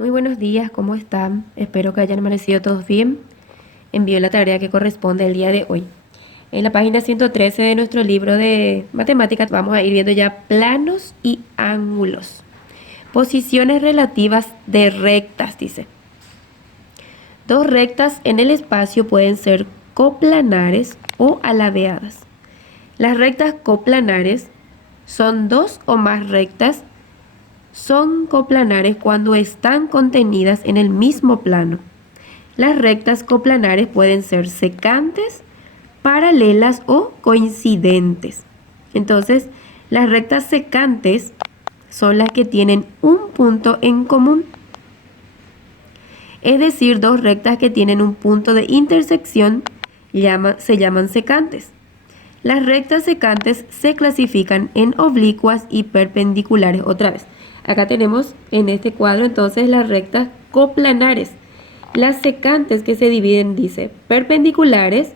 Muy buenos días, ¿cómo están? Espero que hayan amanecido todos bien. Envío la tarea que corresponde el día de hoy. En la página 113 de nuestro libro de matemáticas vamos a ir viendo ya planos y ángulos. Posiciones relativas de rectas, dice. Dos rectas en el espacio pueden ser coplanares o alabeadas. Las rectas coplanares son dos o más rectas. Son coplanares cuando están contenidas en el mismo plano. Las rectas coplanares pueden ser secantes, paralelas o coincidentes. Entonces, las rectas secantes son las que tienen un punto en común. Es decir, dos rectas que tienen un punto de intersección se llaman secantes. Las rectas secantes se clasifican en oblicuas y perpendiculares. Otra vez, acá tenemos en este cuadro entonces las rectas coplanares. Las secantes que se dividen, dice, perpendiculares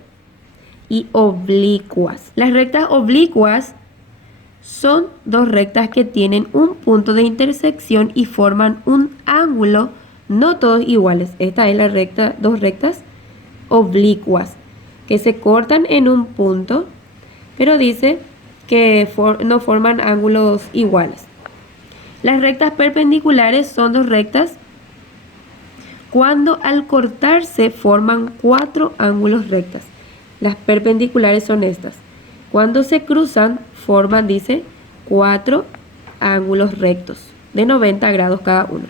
y oblicuas. Las rectas oblicuas son dos rectas que tienen un punto de intersección y forman un ángulo, no todos iguales. Esta es la recta, dos rectas oblicuas que se cortan en un punto, pero dice que no forman ángulos iguales. Las rectas perpendiculares son dos rectas cuando al cortarse forman cuatro ángulos rectas. Las perpendiculares son estas. Cuando se cruzan forman, dice, cuatro ángulos rectos de 90 grados cada uno.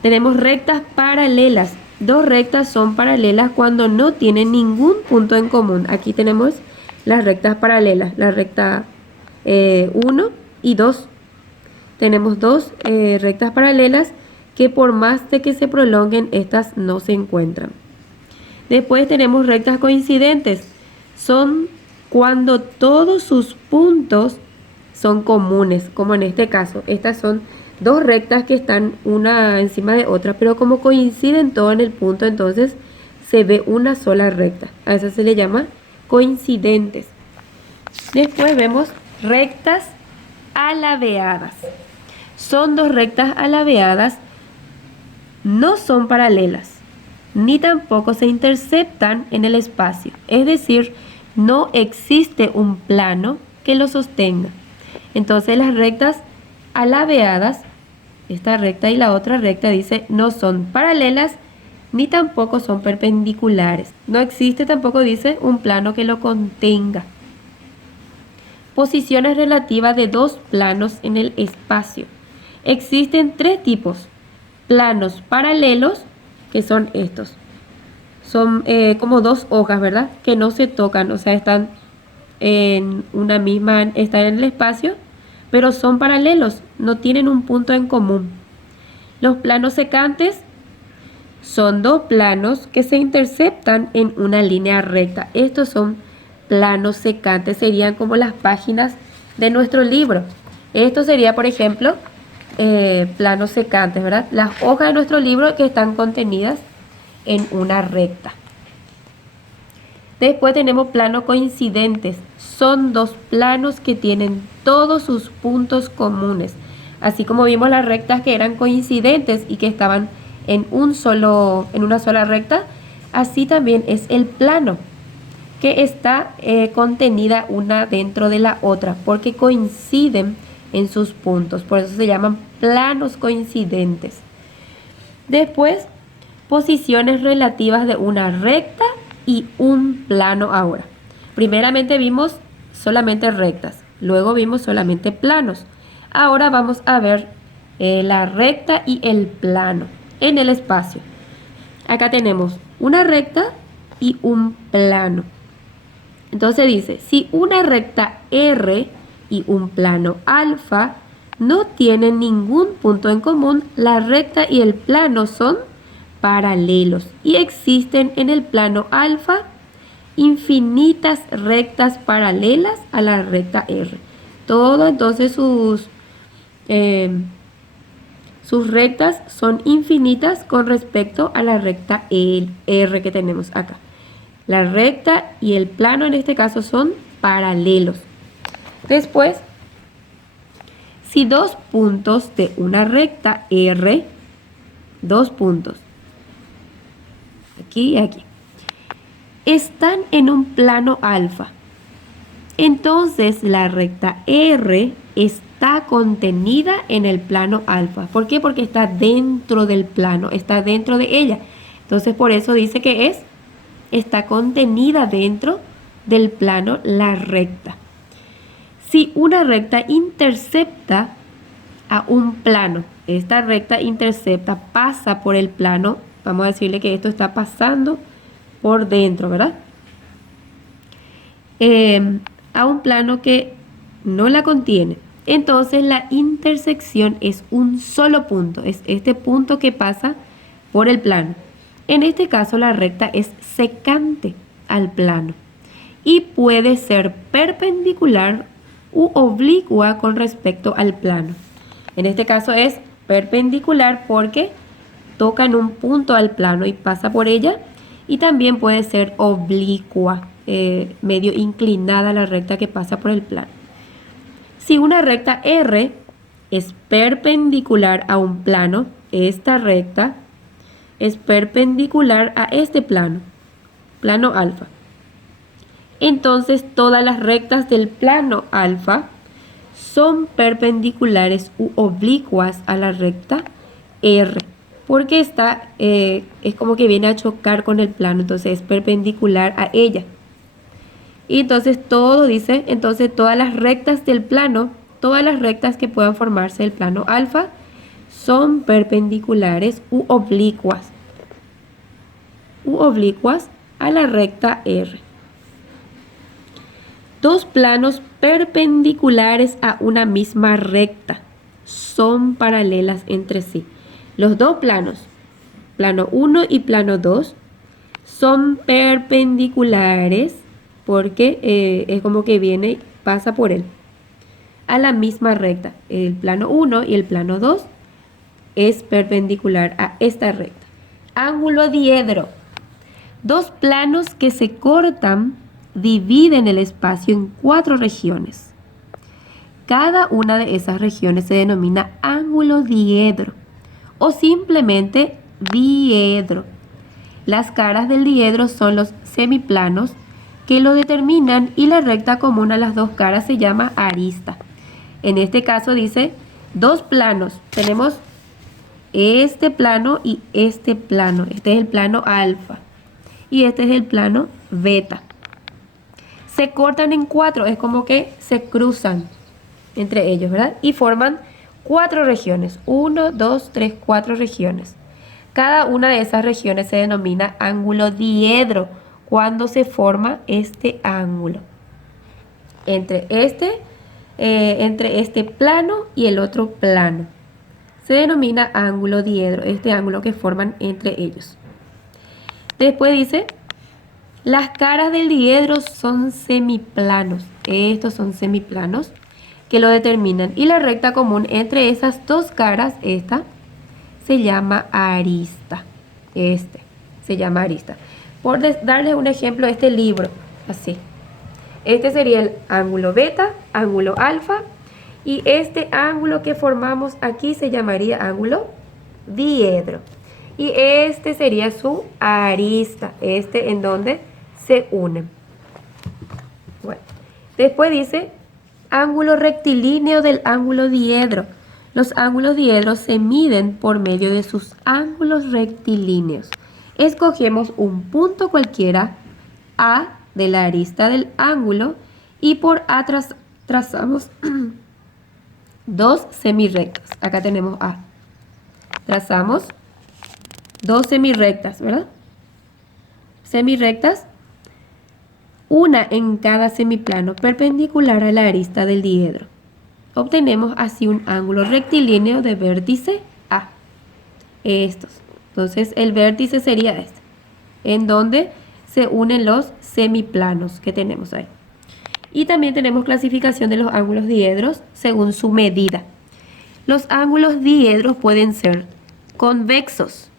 Tenemos rectas paralelas. Dos rectas son paralelas cuando no tienen ningún punto en común. Aquí tenemos las rectas paralelas, la recta 1 y 2. Tenemos dos rectas paralelas que por más de que se prolonguen, estas no se encuentran. Después tenemos rectas coincidentes. Son cuando todos sus puntos son comunes, como en este caso. Estas son dos rectas que están una encima de otra, pero como coinciden todo en el punto, entonces se ve una sola recta. A eso se le llama coincidentes. Después vemos rectas alabeadas. Son dos rectas alabeadas, no son paralelas, ni tampoco se interceptan en el espacio. Es decir, no existe un plano que lo sostenga. Entonces las rectas alabeadas, esta recta y la otra recta, dice, no son paralelas ni tampoco son perpendiculares. No existe tampoco, dice, un plano que lo contenga. Posiciones relativas de dos planos en el espacio. Existen tres tipos. Planos paralelos, que son estos. Son como dos hojas, ¿verdad? Que no se tocan, o sea, están en una misma, están en el espacio, pero son paralelos, no tienen un punto en común. Los planos secantes son dos planos que se interceptan en una línea recta. Estos son planos secantes, serían como las páginas de nuestro libro. Esto sería, por ejemplo, planos secantes, ¿verdad? Las hojas de nuestro libro que están contenidas en una recta. Después tenemos planos coincidentes. Son dos planos que tienen todos sus puntos comunes. Así como vimos las rectas que eran coincidentes y que estaban en una sola recta, así también es el plano, que está contenida una dentro de la otra, porque coinciden en sus puntos. Por eso se llaman planos coincidentes. Después, posiciones relativas de una recta y un plano ahora. Primeramente vimos solamente rectas, luego vimos solamente planos. Ahora vamos a ver la recta y el plano en el espacio. Acá tenemos una recta y un plano. Entonces dice, si una recta R y un plano alfa no tienen ningún punto en común, la recta y el plano son paralelos y existen en el plano alfa infinitas rectas paralelas a la recta R. Todo entonces sus rectas son infinitas con respecto a la recta R que tenemos acá. La recta y el plano en este caso son paralelos. Después, si dos puntos de una recta R 2 puntos. Aquí y aquí. Están en un plano alfa. Entonces la recta R está contenida en el plano alfa. ¿Por qué? Porque está dentro del plano, está dentro de ella. Entonces por eso dice que está contenida dentro del plano la recta. Si una recta intercepta a un plano, esta recta intercepta, pasa por el plano, vamos a decirle que esto está pasando por dentro, ¿verdad? A un plano que no la contiene. Entonces la intersección es un solo punto, es este punto que pasa por el plano. En este caso la recta es secante al plano y puede ser perpendicular u oblicua con respecto al plano. En este caso es perpendicular porque toca en un punto al plano y pasa por ella, y también puede ser oblicua, medio inclinada la recta que pasa por el plano. Si una recta R es perpendicular a un plano, esta recta es perpendicular a este plano, plano alfa. Entonces todas las rectas del plano alfa son perpendiculares u oblicuas a la recta R, porque es como que viene a chocar con el plano, entonces es perpendicular a ella. Y entonces entonces todas las rectas del plano, todas las rectas que puedan formarse del plano alfa son perpendiculares u oblicuas a la recta R. Dos planos perpendiculares a una misma recta son paralelas entre sí. Los dos planos, plano 1 y plano 2, son perpendiculares porque es como que pasa por él, a la misma recta. El plano 1 y el plano 2 es perpendicular a esta recta. Ángulo diedro. Dos planos que se cortan dividen el espacio en 4 regiones. Cada una de esas regiones se denomina ángulo diedro o simplemente diedro. Las caras del diedro son los semiplanos que lo determinan y la recta común a las dos caras se llama arista. En este caso dice dos planos. Tenemos este plano y este plano. Este es el plano alfa y este es el plano beta. Se cortan en 4, es como que se cruzan entre ellos, ¿verdad? Y forman 4 regiones. 1, 2, 3, 4 regiones. Cada una de esas regiones se denomina ángulo diedro cuando se forma este ángulo entre este plano y el otro plano. Se denomina ángulo diedro, este ángulo que forman entre ellos. Después dice, las caras del diedro son semiplanos. Estos son semiplanos que lo determinan. Y la recta común entre esas dos caras, esta, se llama arista. Este se llama arista. Por darles un ejemplo, este libro, así. Este sería el ángulo beta, ángulo alfa. Y este ángulo que formamos aquí se llamaría ángulo diedro. Y este sería su arista, este en donde se unen. Bueno, después dice ángulo rectilíneo del ángulo diedro. Los ángulos diedros se miden por medio de sus ángulos rectilíneos. Escogemos un punto cualquiera A de la arista del ángulo y por A trazamos dos semirrectas. Acá tenemos A. Trazamos dos semirrectas, ¿verdad? Semirrectas, una en cada semiplano perpendicular a la arista del diedro. Obtenemos así un ángulo rectilíneo de vértice A. Estos. Entonces el vértice sería este, en donde se unen los semiplanos que tenemos ahí. Y también tenemos clasificación de los ángulos diedros según su medida. Los ángulos diedros pueden ser convexos.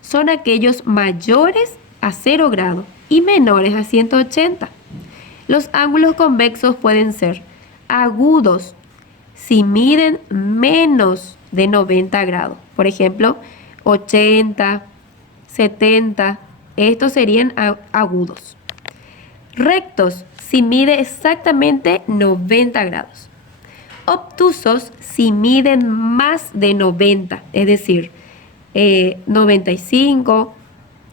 Son aquellos mayores a 0 grados y menores a 180. Los ángulos convexos pueden ser agudos si miden menos de 90 grados. Por ejemplo, 80, 70. Estos serían agudos. Rectos, si mide exactamente 90 grados. Obtusos, si miden más de 90, es decir, 95,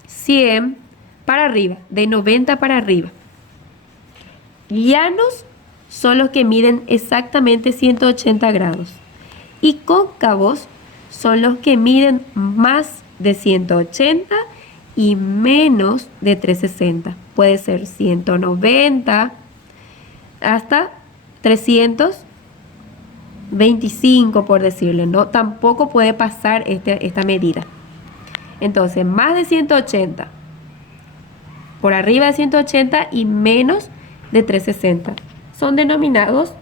100, para arriba, de 90 para arriba. Llanos son los que miden exactamente 180 grados. Y cóncavos son los que miden más de 180 y menos de 360. Puede ser 190 hasta 325, por decirlo, ¿no? Tampoco puede pasar esta medida. Entonces, más de 180, por arriba de 180 y menos de 360. Son denominados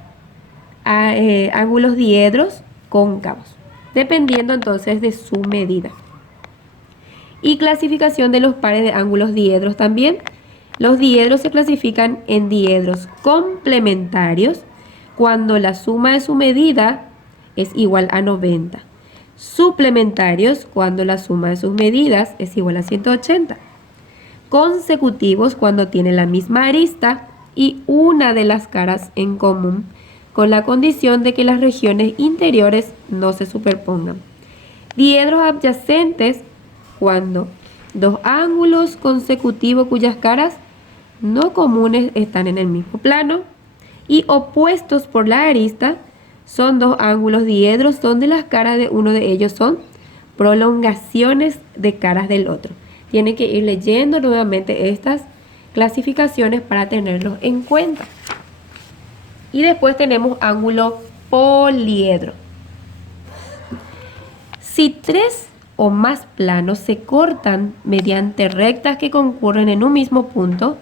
ángulos diedros cóncavos, dependiendo entonces de su medida. Y clasificación de los pares de ángulos diedros también. Los diedros se clasifican en diedros complementarios cuando la suma de su medida es igual a 90. Suplementarios cuando la suma de sus medidas es igual a 180. Consecutivos cuando tienen la misma arista y una de las caras en común, con la condición de que las regiones interiores no se superpongan. Diedros adyacentes cuando dos ángulos consecutivos cuyas caras no comunes están en el mismo plano, y opuestos por la arista son dos ángulos diedros donde las caras de uno de ellos son prolongaciones de caras del otro. Tienen que ir leyendo nuevamente estas clasificaciones para tenerlos en cuenta. Y después tenemos ángulo poliedro. Si tres o más planos se cortan mediante rectas que concurren en un mismo punto,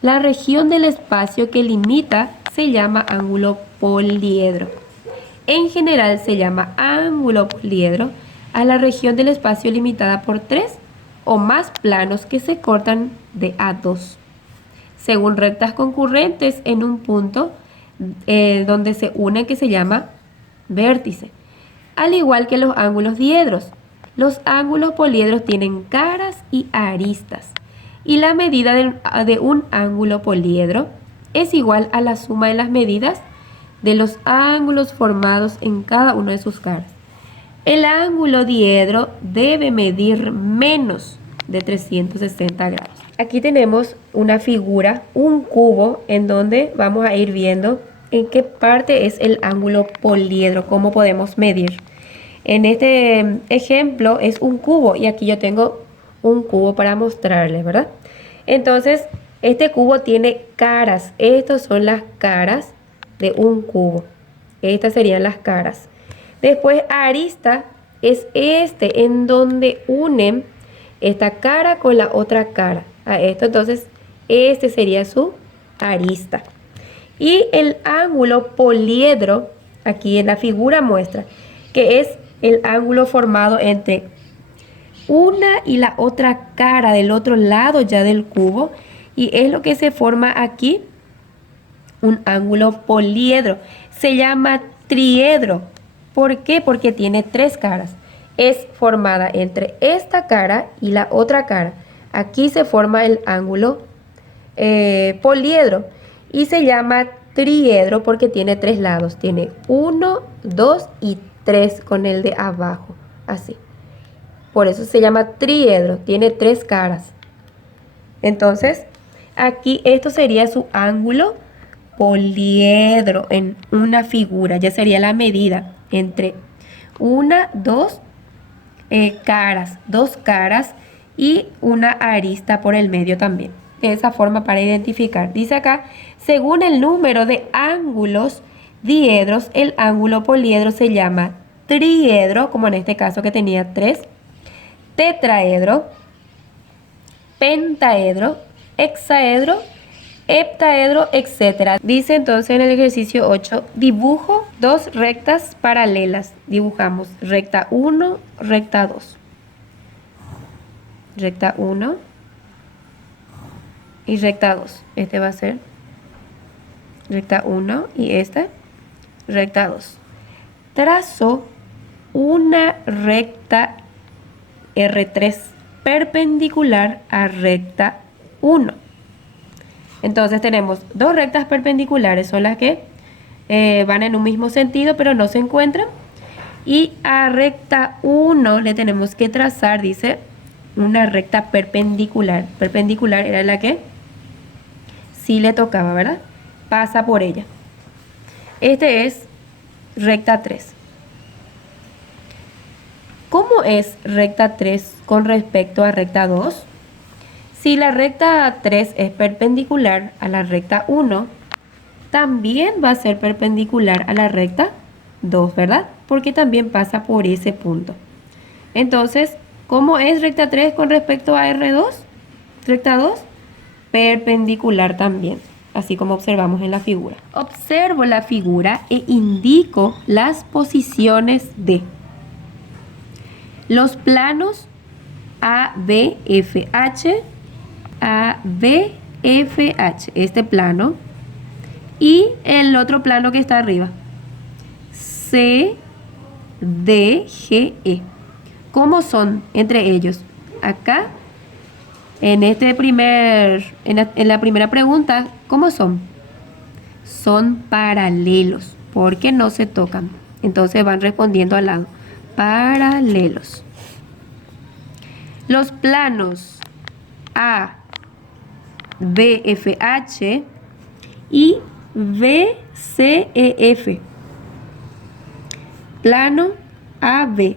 la región del espacio que limita se llama ángulo poliedro. En general se llama ángulo poliedro a la región del espacio limitada por tres o más planos que se cortan de a dos, según rectas concurrentes en un punto donde se unen, que se llama vértice. Al igual que los ángulos diedros, los ángulos poliedros tienen caras y aristas, y la medida de un ángulo poliedro es igual a la suma de las medidas de los ángulos formados en cada una de sus caras. El ángulo diedro debe medir menos de 360 grados. Aquí tenemos una figura, un cubo, en donde vamos a ir viendo en qué parte es el ángulo poliedro, cómo podemos medir. En este ejemplo es un cubo y aquí yo tengo un cubo para mostrarles, ¿verdad? Entonces, este cubo tiene caras. Estas son las caras de un cubo. Estas serían las caras. Después, arista es en donde unen esta cara con la otra cara. A esto, entonces, este sería su arista. Y el ángulo poliedro, aquí en la figura muestra que es el ángulo formado entre una y la otra cara del otro lado ya del cubo, y es lo que se forma aquí, un ángulo poliedro. Se llama triedro. ¿Por qué? Porque tiene tres caras. Es formada entre esta cara y la otra cara. Aquí se forma el ángulo poliedro y se llama triedro porque tiene tres lados. Tiene 1, 2 y 3 con el de abajo. Así. Por eso se llama triedro. Tiene tres caras. Entonces, aquí esto sería su ángulo poliedro en una figura. Ya sería la medida entre dos caras y una arista por el medio también. De esa forma, para identificar. Dice acá, según el número de ángulos diedros, el ángulo poliedro se llama triedro, como en este caso que tenía 3, tetraedro, pentaedro, hexaedro, heptaedro, etc. Dice entonces en el ejercicio 8, dibujo dos rectas paralelas. Dibujamos recta 1, recta 2. Recta 1 y recta 2. Este va a ser recta 1 y esta recta 2. Trazo una recta R3 perpendicular a recta 1. Entonces tenemos dos rectas perpendiculares, son las que van en un mismo sentido pero no se encuentran. Y a recta 1 le tenemos que trazar, dice, una recta perpendicular. Perpendicular era la que sí le tocaba, ¿verdad? Pasa por ella. Este es recta 3. ¿Cómo es recta 3 con respecto a recta 2? Si la recta 3 es perpendicular a la recta 1, también va a ser perpendicular a la recta 2, ¿verdad? Porque también pasa por ese punto. Entonces, ¿cómo es recta 3 con respecto a R2? Recta 2, perpendicular también, así como observamos en la figura. Observo la figura e indico las posiciones de los planos ABFH, ABFH, este plano, y el otro plano que está arriba, CDGE. ¿Cómo son entre ellos? Acá, en la primera pregunta, ¿cómo son? Son paralelos, porque no se tocan. Entonces van respondiendo al lado. Paralelos. Los planos ABFH y BCEF. Plano AB,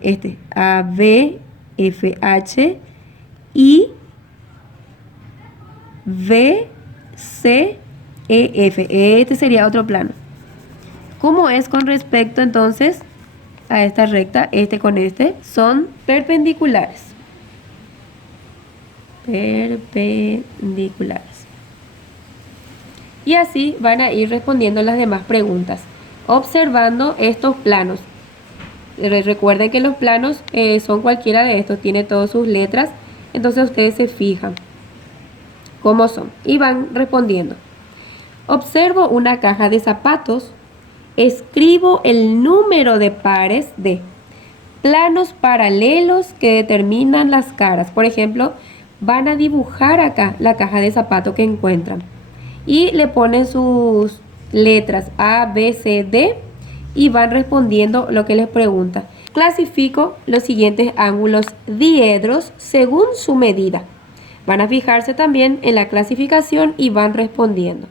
ABFH y BCEF. Este sería otro plano. ¿Cómo es con respecto entonces a esta recta? Este con este son perpendiculares. Perpendiculares. Y así van a ir respondiendo las demás preguntas, observando estos planos. Recuerden que los planos son cualquiera de estos, tiene todas sus letras, entonces ustedes se fijan cómo son y van respondiendo. Observo una caja de zapatos, escribo el número de pares de planos paralelos que determinan las caras. Por ejemplo, van a dibujar acá la caja de zapatos que encuentran y le ponen sus letras A, B, C, D y van respondiendo lo que les pregunta. Clasifico los siguientes ángulos diedros según su medida. Van a fijarse también en la clasificación y van respondiendo.